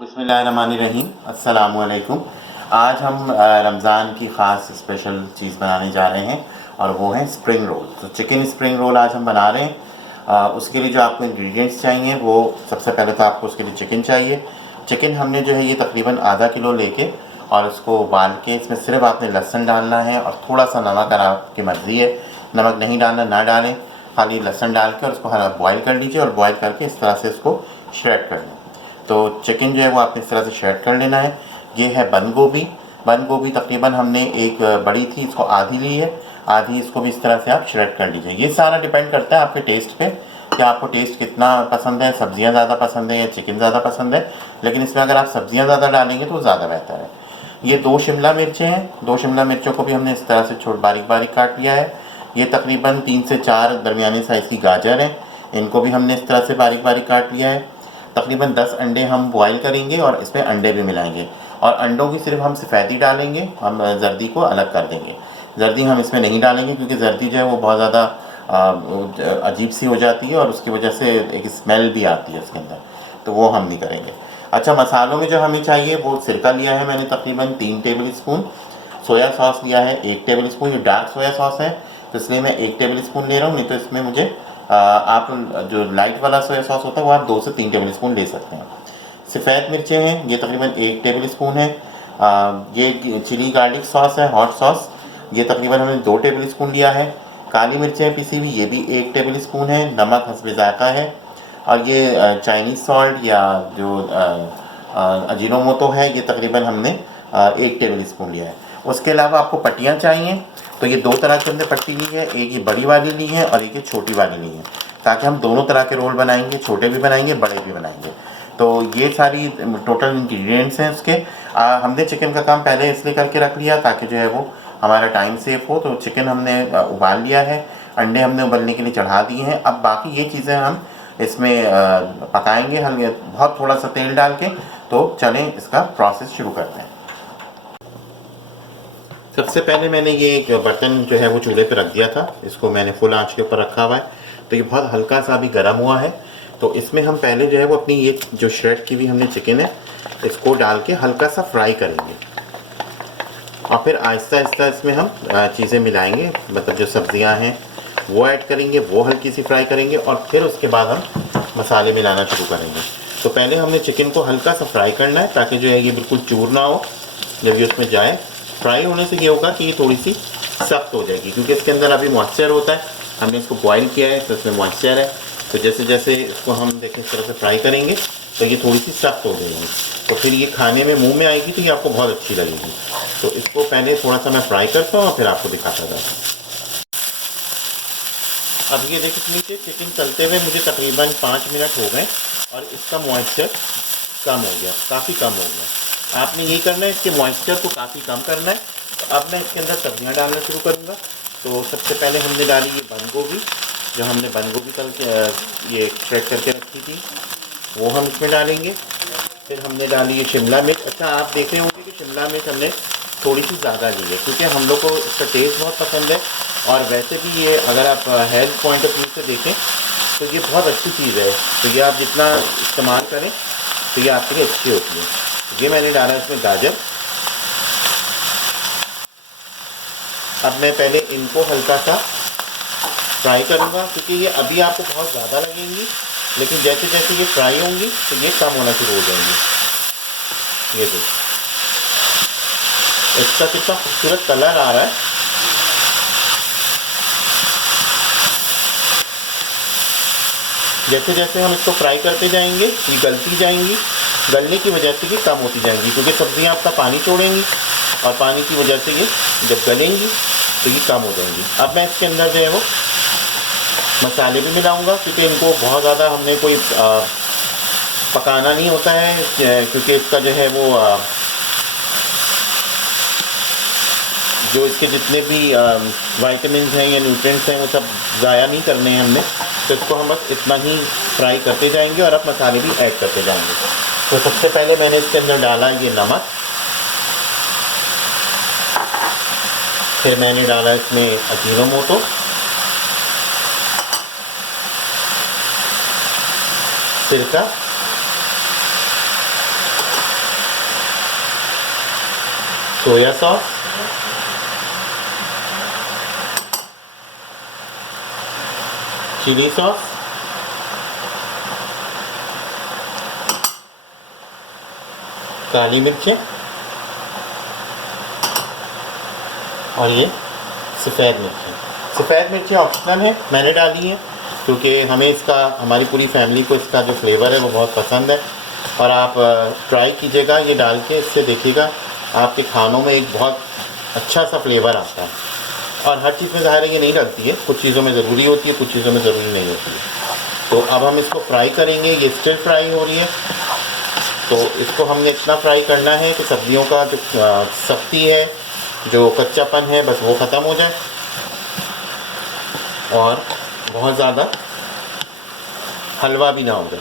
बिस्मिल्लाहिर्रहमानिर्रहीम। अस्सलामुअलैकुम। आज हम रमज़ान की ख़ास स्पेशल चीज़ बनाने जा रहे हैं और वो है स्प्रिंग रोल। तो चिकन स्प्रिंग रोल आज हम बना रहे हैं। उसके लिए जो आपको इंग्रेडिएंट्स चाहिए वो सबसे पहले तो आपको उसके लिए चिकन चाहिए। चिकन हमने जो है ये तकरीबन आधा किलो लेके और उसको उबाल के इसमें सिर्फ आपने लहसुन डालना है और थोड़ा सा नमक, अगर आपकी मर्ज़ी है नमक नहीं डालना ना डालें, खाली लहसुन डाल के और उसको हल्का बॉयल कर लीजिए और बॉयल करके इस तरह से इसको श्रेड कर लें। तो चिकन जो है वो आपने इस तरह से श्रेड कर लेना है। ये है बंद गोभी। बंद गोभी तकरीबन हमने एक बड़ी थी, इसको आधी ली है, आधी इसको भी इस तरह से आप श्रेड कर लीजिए। ये सारा डिपेंड करता है आपके टेस्ट पे कि आपको टेस्ट कितना पसंद है, सब्जियां ज़्यादा पसंद है या चिकन ज़्यादा पसंद है। लेकिन इसमें अगर आप सब्जियां ज़्यादा डालेंगे तो ज़्यादा बेहतर है। ये 2 शिमला मिर्चें हैं। 2 शिमला मिर्चों को भी हमने इस तरह से बारीक बारीक काट लिया है। ये तकरीबन 3 से 4 दरमियाने साइज़ की गाजर हैं, इनको भी हमने इस तरह से बारीक बारीक काट लिया है। तकरीबन 10 अंडे हम बॉयल करेंगे और इसमें अंडे भी मिलाएंगे और अंडों की सिर्फ हम सफ़ेदी डालेंगे, हम जर्दी को अलग कर देंगे। जर्दी हम इसमें नहीं डालेंगे क्योंकि जर्दी जो है वो बहुत ज़्यादा अजीब सी हो जाती है और उसकी वजह से एक स्मेल भी आती है उसके अंदर, तो वो हम नहीं करेंगे। अच्छा, मसालों में जो हमें चाहिए वो सिरका लिया है मैंने तकरीबन 3 टेबल स्पून, सोया सॉस लिया है 1 टेबल स्पून। ये डार्क सोया सॉस है तो इसलिए मैं 1 टेबल स्पून ले रहा हूँ, नहीं तो इसमें मुझे आप जो लाइट वाला सोया सॉस होता है वो आप 2 से 3 टेबल स्पून ले सकते हैं। सफ़ेद मिर्चें हैं, ये तकरीबन 1 टेबल स्पून है। ये चिली गार्लिक सॉस है, हॉट सॉस, ये तकरीबन हमने 2 टेबल स्पून लिया है। काली मिर्चें पिसी हुई, ये भी 1 टेबल स्पून है। नमक हस्बे ज़ायक़ा है। और ये चाइनीज़ सॉल्ट या जो अजीनोमोटो है, ये तकरीबन हमने 1 टेबल स्पून लिया है। उसके अलावा आपको पट्टियाँ चाहिए तो ये 2 तरह की हमने पट्टी ली है, एक ये बड़ी वाली ली है और एक ये छोटी वाली ली है, ताकि हम दोनों तरह के रोल बनाएंगे, छोटे भी बनाएंगे बड़े भी बनाएंगे। तो ये सारी टोटल इंग्रेडिएंट्स हैं उसके। हमने चिकन का काम पहले इसलिए करके रख लिया ताकि जो है वो हमारा टाइम सेव हो। तो चिकन हमने उबाल लिया है, अंडे हमने उबलने के लिए चढ़ा दिए हैं। अब बाकी ये चीज़ें हम इसमें पकाएंगे हल्के बहुत थोड़ा सा तेल डाल के। तो चलें इसका प्रोसेस शुरू करते हैं। सबसे पहले मैंने ये एक बर्तन जो है वो चूल्हे पे रख दिया था, इसको मैंने फुल आंच के ऊपर रखा हुआ है। तो ये बहुत हल्का सा अभी गर्म हुआ है। तो इसमें हम पहले जो है वो अपनी ये जो श्रेड की भी हमने चिकन है इसको डाल के हल्का सा फ्राई करेंगे और फिर आहिस्ता आहिस्ता इसमें हम चीज़ें मिलाएंगे, मतलब जो सब्जियां हैं वो ऐड करेंगे, वो हल्की सी फ्राई करेंगे और फिर उसके बाद हम मसाले मिलाना शुरू करेंगे। तो पहले हमने चिकन को हल्का सा फ्राई करना है ताकि जो है ये बिल्कुल चूर ना हो। जब ये उसमें जाए, फ्राई होने से ये होगा कि ये थोड़ी सी सख्त हो जाएगी क्योंकि इसके अंदर अभी मॉइस्चर होता है। हमने इसको बॉईल किया है तो इसमें मॉइस्चर है। तो जैसे जैसे इसको हम देखें इस तरह से फ्राई करेंगे तो ये थोड़ी सी सख्त हो जाएगी। तो फिर ये खाने में मुंह में आएगी तो ये आपको बहुत अच्छी लगेगी। तो इसको पहले थोड़ा सा मैं फ्राई करता हूँ और फिर आपको दिखाता जाता हूँ। अब ये देखिए नीचे चिकन तलते हुए मुझे तकरीबन 5 मिनट हो गए और इसका मॉइस्चर कम हो गया, काफ़ी कम हो गया। आपने यही करना है, इसके मॉइस्चर को काफ़ी कम करना है। तो अब मैं इसके अंदर सब्जियां डालना शुरू करूँगा। तो सबसे पहले हमने डाली ये बंद गोभी, जो हमने बंद गोभी तल के ये श्रेड करके रखी थी, वो हम इसमें डालेंगे। फिर हमने डाली ये शिमला मिर्च। अच्छा, आप देख रहे होंगे कि शिमला मिर्च हमने थोड़ी सी ज़्यादा ली है क्योंकि हम लोग को इसका टेस्ट बहुत पसंद है और वैसे भी ये अगर आप हेल्थ पॉइंट ऑफ व्यू से देखें तो ये बहुत अच्छी चीज़ है। तो ये आप जितना इस्तेमाल करें तो ये आपके लिए अच्छी होती है। ये मैंने डाला इसमें गाजर। अब मैं पहले इनको हल्का सा फ्राई करूँगा क्योंकि ये अभी आपको बहुत ज़्यादा लगेंगी, लेकिन जैसे जैसे ये फ्राई होंगी तो ये कम होना शुरू हो जाएंगी। ये देखिए इसका कितना खूबसूरत कलर आ रहा है। जैसे जैसे हम इसको फ्राई करते जाएंगे ये गलती जाएंगी, गलने की वजह से भी कम होती जाएंगी क्योंकि सब्जियां आपका पानी छोड़ेंगी और पानी की वजह से ये जब गलेंगी तो ये कम हो जाएंगी। अब मैं इसके अंदर जो है वो मसाले भी मिलाऊंगा क्योंकि इनको बहुत ज़्यादा हमने कोई पकाना नहीं होता है क्योंकि इसका जो है वो जो इसके जितने भी विटामिन हैं या न्यूट्रिएंट्स हैं वो सब ज़ाया नहीं करने हैं हमने। तो इसको हम बस इतना ही फ्राई करते जाएंगे और अब मसाले भी ऐड करते जाएंगे। तो सबसे पहले मैंने इसके अंदर डाला ये नमक, फिर मैंने डाला इसमें अजीनोमोटो, सिरका, सोया सॉस, चिली सॉस, काली मिर्चें और ये सफ़ेद मिर्ची। सफ़ेद मिर्ची ऑप्शनल है, मैंने डाली है क्योंकि हमें इसका, हमारी पूरी फैमिली को इसका जो फ्लेवर है वो बहुत पसंद है। और आप ट्राई कीजिएगा ये डाल के, इससे देखिएगा आपके खानों में एक बहुत अच्छा सा फ्लेवर आता है। और हर चीज़ में ज़ाहिर है ये नहीं डलती है, कुछ चीज़ों में ज़रूरी होती है, कुछ चीज़ों में ज़रूरी नहीं होती है। तो अब हम इसको फ्राई करेंगे। ये स्टिर फ्राई हो रही है, तो इसको हमने इतना फ्राई करना है कि सब्जियों का जो सख्ती है, जो कच्चापन है, बस वो ख़त्म हो जाए और बहुत ज़्यादा हलवा भी ना हो जाए।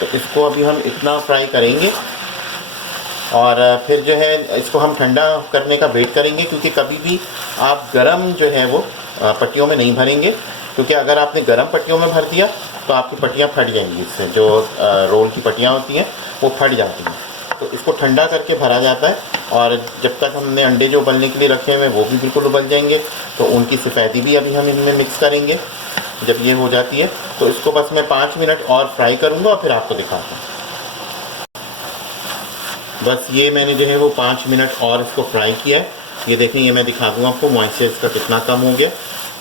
तो इसको अभी हम इतना फ्राई करेंगे और फिर जो है इसको हम ठंडा करने का वेट करेंगे, क्योंकि कभी भी आप गरम जो है वो पट्टियों में नहीं भरेंगे, क्योंकि अगर आपने गरम पट्टियों में भर दिया तो आपकी पट्टियाँ फट जाएंगी। इससे जो रोल की पट्टियाँ होती हैं वो फट जाती हैं। तो इसको ठंडा करके भरा जाता है और जब तक हमने अंडे जो उबलने के लिए रखे हुए हैं वो भी बिल्कुल उबल जाएंगे। तो उनकी सफ़ेदी भी अभी हम इनमें मिक्स करेंगे। जब ये हो जाती है तो इसको बस मैं 5 मिनट और फ्राई करूँगा और फिर आपको दिखाता हूँ। बस ये मैंने जो है वो 5 मिनट और इसको फ्राई किया है। ये देखें, ये मैं दिखा दूँ आपको मॉइस्चर इसका कितना कम हो गया।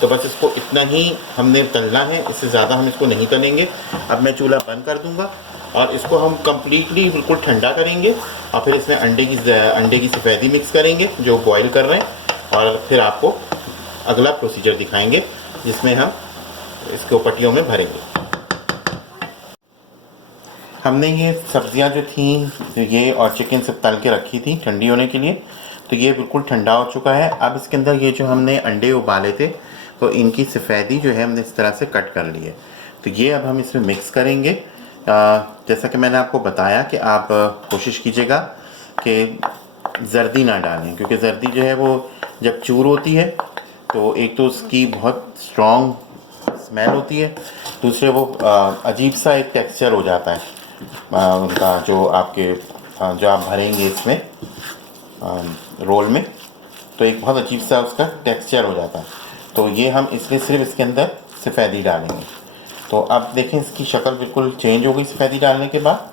तो बस इसको इतना ही हमने तलना है, इससे ज़्यादा हम इसको नहीं तलेंगे। अब मैं चूल्हा बंद कर दूँगा और इसको हम कम्प्लीटली बिल्कुल ठंडा करेंगे और फिर इसमें अंडे की सफ़ेदी मिक्स करेंगे जो बॉईल कर रहे हैं, और फिर आपको अगला प्रोसीजर दिखाएंगे जिसमें हम इसको पट्टियों में भरेंगे। हमने ये सब्ज़ियाँ जो थी ये और चिकन सब तल के रखी थी ठंडी होने के लिए, तो ये बिल्कुल ठंडा हो चुका है। अब इसके अंदर ये जो हमने अंडे उबाले थे तो इनकी सफ़ेदी जो है हमने इस तरह से कट कर ली है। तो ये अब हम इसमें मिक्स करेंगे। जैसा कि मैंने आपको बताया कि आप कोशिश कीजिएगा कि जर्दी ना डालें, क्योंकि जर्दी जो है वो जब चूर होती है तो एक तो उसकी बहुत स्ट्रॉन्ग स्मेल होती है, दूसरे वो अजीब सा एक टेक्सचर हो जाता है उनका, जो आप भरेंगे इसमें रोल में, तो एक बहुत अजीब सा उसका टेक्सचर हो जाता है। तो ये हम इसलिए सिर्फ इसके अंदर सफ़ेदी डालेंगे। तो अब देखें इसकी शक्ल बिल्कुल चेंज हो गई सफ़ेदी डालने के बाद।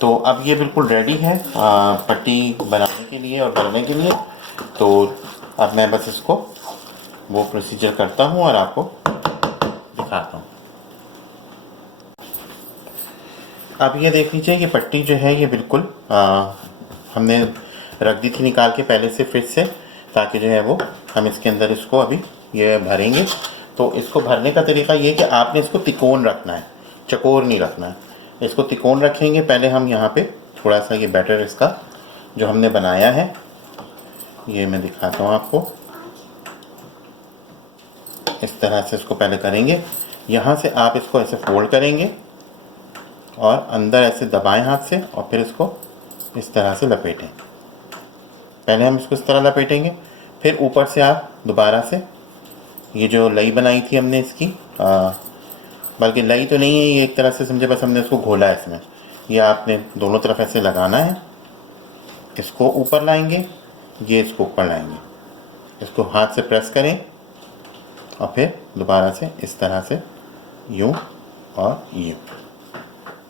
तो अब ये बिल्कुल रेडी है पट्टी बनाने के लिए और भरने के लिए। तो अब मैं बस इसको वो प्रोसीजर करता हूँ और आपको दिखाता हूँ। अब ये देख लीजिए कि पट्टी जो है ये बिल्कुल हमने रख दी थी निकाल के पहले से फ्रिज से, ताकि जो है वो हम इसके अंदर इसको अभी ये भरेंगे। तो इसको भरने का तरीका ये है कि आपने इसको तिकोन रखना है, चकोर नहीं रखना है। इसको तिकोन रखेंगे। पहले हम यहाँ पे थोड़ा सा ये बैटर इसका जो हमने बनाया है ये मैं दिखाता हूँ आपको। इस तरह से इसको पहले करेंगे। यहाँ से आप इसको ऐसे फोल्ड करेंगे और अंदर ऐसे दबाएं हाथ से और फिर इसको इस तरह से लपेटें। पहले हम इसको इस तरह लपेटेंगे, फिर ऊपर से आप दोबारा से ये जो लई बनाई थी हमने इसकी, बल्कि लई तो नहीं है ये, एक तरह से समझे बस हमने इसको घोला है इसमें। ये आपने दोनों तरफ ऐसे लगाना है। इसको ऊपर लाएंगे, ये इसको ऊपर लाएंगे, इसको हाथ से प्रेस करें और फिर दोबारा से इस तरह से यूँ और यूँ।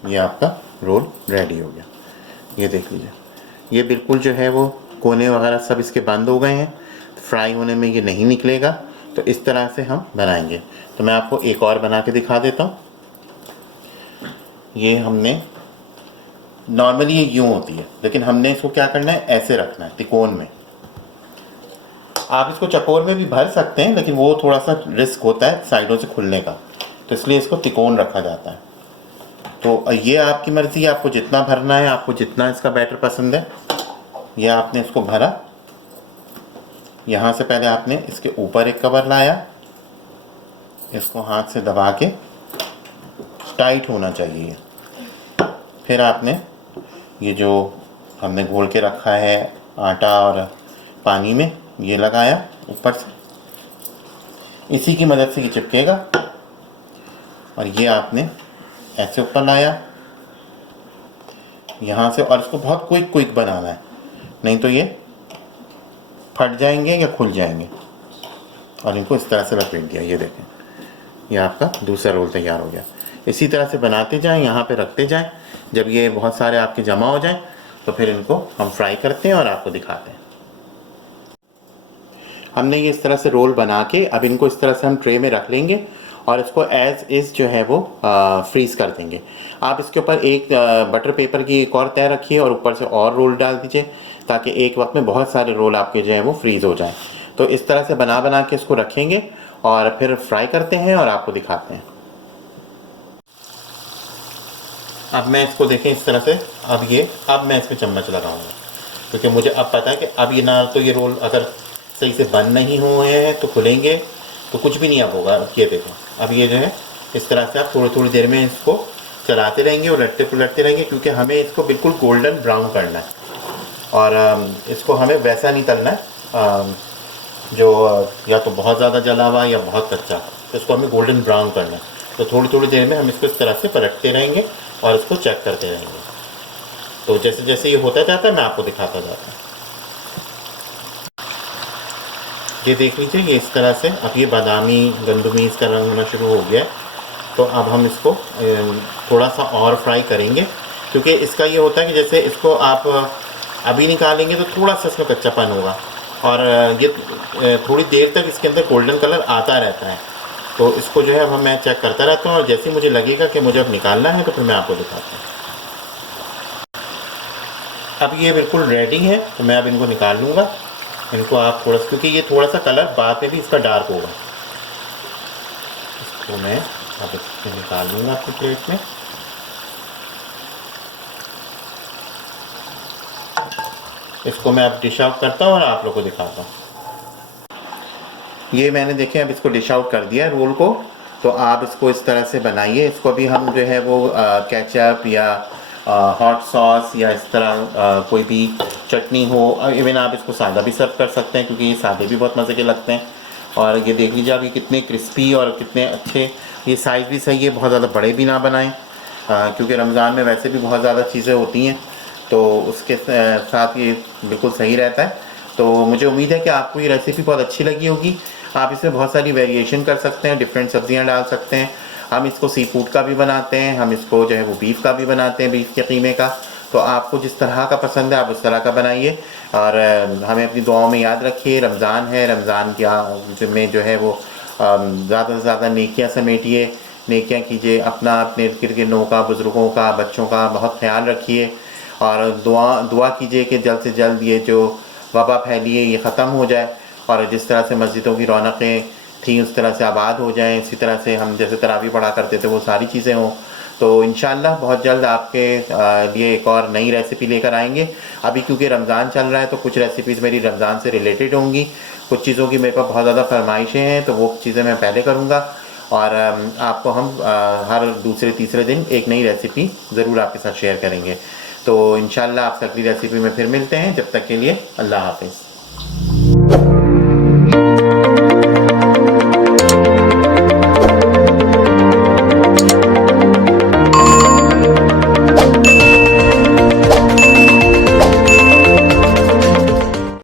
ये आपका रोल रेडी हो गया। ये देख लीजिए, ये बिल्कुल जो है वो कोने वगैरह सब इसके बंद हो गए हैं, फ्राई होने में ये नहीं निकलेगा। तो इस तरह से हम बनाएंगे। तो मैं आपको एक और बना के दिखा देता हूँ। ये हमने नॉर्मली ये यूँ होती है, लेकिन हमने इसको क्या करना है, ऐसे रखना है तिकोन में। आप इसको चकोर में भी भर सकते हैं, लेकिन वो थोड़ा सा रिस्क होता है साइडों से खुलने का, तो इसलिए इसको तिकोन रखा जाता है। तो ये आपकी मर्ज़ी है, आपको जितना भरना है, आपको जितना इसका बैटर पसंद है। ये आपने इसको भरा। यहाँ से पहले आपने इसके ऊपर एक कवर लाया, इसको हाथ से दबा के टाइट होना चाहिए। फिर आपने ये जो हमने घोल के रखा है आटा और पानी में, ये लगाया ऊपर से, इसी की मदद से ये चिपकेगा। और ये आपने ऐसे ऊपर लाया यहाँ से, और इसको बहुत क्विक बनाना है, नहीं तो ये फट जाएंगे या खुल जाएंगे। और इनको इस तरह से लपेट दिया, ये देखें, ये आपका दूसरा रोल तैयार हो गया। इसी तरह से बनाते जाएं, यहाँ पे रखते जाएं। जब ये बहुत सारे आपके जमा हो जाएं तो फिर इनको हम फ्राई करते हैं और आपको दिखाते हैं। हमने ये इस तरह से रोल बना के अब इनको इस तरह से हम ट्रे में रख लेंगे और इसको एज इज़ जो है वो फ्रीज़ कर देंगे। आप इसके ऊपर एक बटर पेपर की एक और तय रखिए और ऊपर से और रोल डाल दीजिए, ताकि एक वक्त में बहुत सारे रोल आपके जो है वो फ्रीज़ हो जाएं। तो इस तरह से बना बना के इसको रखेंगे और फिर फ्राई करते हैं और आपको दिखाते हैं। अब मैं इसको देखें इस तरह से, अब मैं इस पर चम्मच लगाऊंगा, क्योंकि मुझे अब पता है कि अब ये ना तो ये रोल अगर सही से बंद नहीं हुए हैं तो खुलेंगे तो कुछ भी नहीं अब होगा। ये देखो, अब ये जो है इस तरह से आप थोड़ी थोड़ी देर में इसको चलाते रहेंगे और लटते पुलटते रहेंगे, क्योंकि हमें इसको बिल्कुल गोल्डन ब्राउन करना है। और इसको हमें वैसा नहीं तलना है जो या तो बहुत ज़्यादा जला हुआ या बहुत कच्चा, तो इसको हमें गोल्डन ब्राउन करना है। तो थोड़ी थोड़ी देर में हम इसको इस तरह से पलटते रहेंगे और इसको चेक करते रहेंगे। तो जैसे जैसे ये होता जाता है मैं आपको दिखाता जाता हूँ। ये देख लीजिए, ये इस तरह से अब ये बादामी गंदुमी इसका रंग होना शुरू हो गया है। तो अब हम इसको थोड़ा सा और फ्राई करेंगे, क्योंकि इसका ये होता है कि जैसे इसको आप अभी निकालेंगे तो थोड़ा सा इसमें कच्चापन होगा और ये थोड़ी देर तक इसके अंदर गोल्डन कलर आता रहता है। तो इसको जो है अब मैं चेक करता रहता हूँ और जैसे मुझे लगेगा कि मुझे अब निकालना है तो फिर मैं आपको दिखाता हूँ। अब ये बिल्कुल रेडी है, तो मैं अब इनको निकाल लूँगा। इनको आप थोड़ा सा, क्योंकि ये थोड़ा सा कलर बाद में भी इसका डार्क होगा, इसको मैं अब इसमें निकाल लूँगा अपनी प्लेट में। इसको मैं अब डिश आउट करता हूँ और आप लोगों को दिखाता हूँ। ये मैंने देखे अब इसको डिश आउट कर दिया रोल को। तो आप इसको इस तरह से बनाइए। इसको भी हम जो है वो केचप या हॉट सॉस या इस तरह कोई भी चटनी हो, इवन आप इसको सादा भी सर्व कर सकते हैं, क्योंकि ये सादे भी बहुत मज़े के लगते हैं। और ये देख लीजिए आप, ये कितने क्रिस्पी और कितने अच्छे, ये साइज़ भी सही है, बहुत ज़्यादा बड़े भी ना बनाएं, क्योंकि रमज़ान में वैसे भी बहुत ज़्यादा चीज़ें होती हैं, तो उसके साथ ये बिल्कुल सही रहता है। तो मुझे उम्मीद है कि आपको ये रेसिपी बहुत अच्छी लगी होगी। आप इसमें बहुत सारी वेरिएशन कर सकते हैं, डिफरेंट सब्जियां डाल सकते हैं। हम इसको सी फूड का भी बनाते हैं, हम इसको जो है वो बीफ का भी बनाते हैं, बीफ के कीमे का। तो आपको जिस तरह का पसंद है आप उस तरह का बनाइए और हमें अपनी दुआओं में याद रखिए। रमज़ान है, रमज़ान में जो है वो ज़्यादा से ज़्यादा नेकियां समेटिए, नेकियां कीजिए, अपना अपने इर्द गिर्द के लोगों का, बुज़ुर्गों का, बच्चों का बहुत ख्याल रखिए और दुआ कीजिए कि जल्द से जल्द ये जो वबा फैली है ये ख़त्म हो जाए और जिस तरह से मस्जिदों की रौनकें थी उस तरह से आबाद हो जाएं। इसी तरह से हम जैसे तरावी पढ़ा करते थे वो सारी चीज़ें हों। तो इंशाअल्लाह बहुत जल्द आपके लिए एक और नई रेसिपी लेकर आएंगे। अभी क्योंकि रमज़ान चल रहा है तो कुछ रेसिपीज़ मेरी रमज़ान से रिलेटेड होंगी, कुछ चीज़ों की मेरे पास बहुत ज़्यादा फरमाइशें हैं, तो वो चीज़ें मैं पहले करूँगा और आपको हम हर दूसरे तीसरे दिन एक नई रेसिपी ज़रूर आपके साथ शेयर करेंगे। तो इंशाअल्लाह आपसे अगली रेसिपी में फिर मिलते हैं। जब तक के लिए अल्लाह हाफ़िज़।